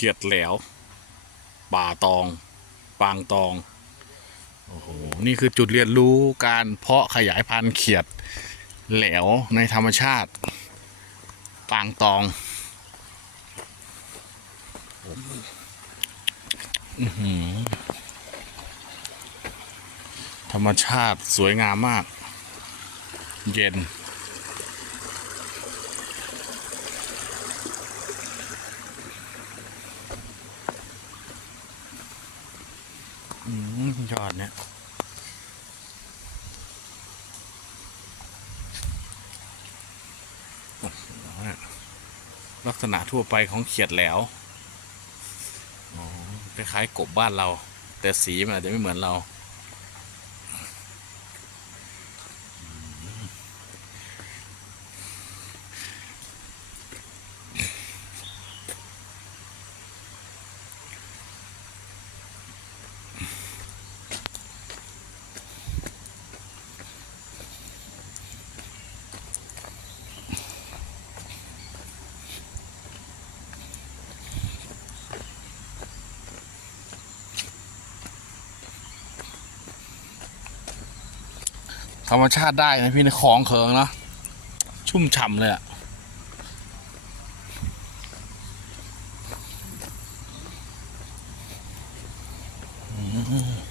ขียดแหลวป่าตอง ปางตอง โอ้โห นี่คือจุดเรียนรู้การเพาะขยายพันธุ์เขียดแหลวในธรรมชาติ ปางตองธรรมชาติสวยงามมาก เย็น อืม ยอดเนี่ยลักษณะทั่วไปของเขียดแหล้วคล้ายๆกบบ้านเรา แต่สีมันอาจจะไม่เหมือนเรา ธรรมชาติได้นะพี่ในของเคิงเนาะชุ่มฉ่ำเลยอะอืม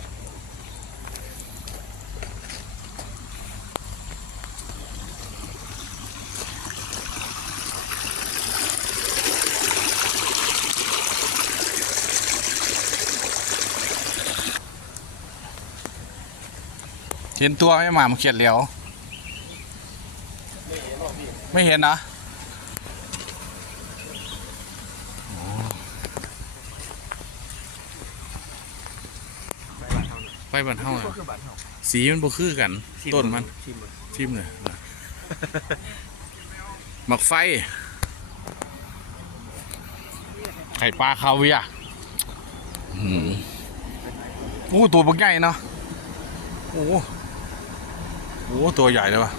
เห็นตัวไหม่หมามาเขียดเหลียว ไม่เห็นนะไปบันเท่าน่ะก็คือบัตรเฮาสีมันบ่คือกัน ต้นมันชิมเลยทิมเลยนะหมักไฟ ไข่ปลาคาเวียร์อื้อหือโอ้ตัวบักใหญ่เนาะโอ้โห โอ้ตัวใหญ่เลยว่ะ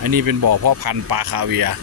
อันนี้เป็นบ่อเพาะพันธุ์ปลาคาเวียร์